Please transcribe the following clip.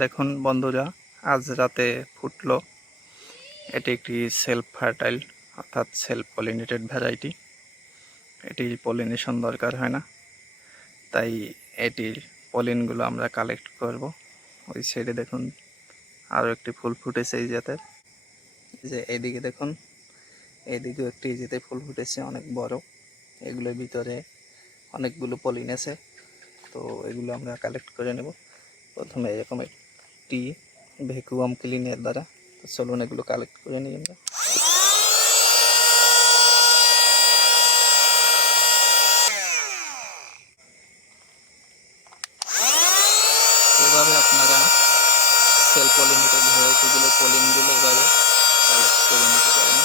দেখুন বন্ধুরা, আজ রাতে ফুটলো। এটি একটি সেলফ ফার্টাইল অর্থাৎ সেলফ পলিনেটেড ভ্যারাইটি। এটির পলিনেশন দরকার হয় না, তাই এটির পলিনগুলো আমরা কালেক্ট করব। ওই সাইডে দেখুন আরও একটি ফুল ফুটেছে এই জাতের। যে এইদিকে দেখুন, এইদিকেও একটি যেতে ফুল ফুটেছে অনেক বড়। এগুলোর ভিতরে অনেকগুলো পলিন আছে, তো এগুলো আমরা কালেক্ট করে নেব। প্রথমে এরকম একটি ভ্যাকুয়াম ক্লিনের দ্বারা। তো চলুন এগুলো কালেক্ট করে নিই আমরা। এভাবে আপনারা সেল পলিনেটেড ভ্যারাইটিগুলো পলিনগুলো এভাবে কালেক্ট করে নিতে পারেন।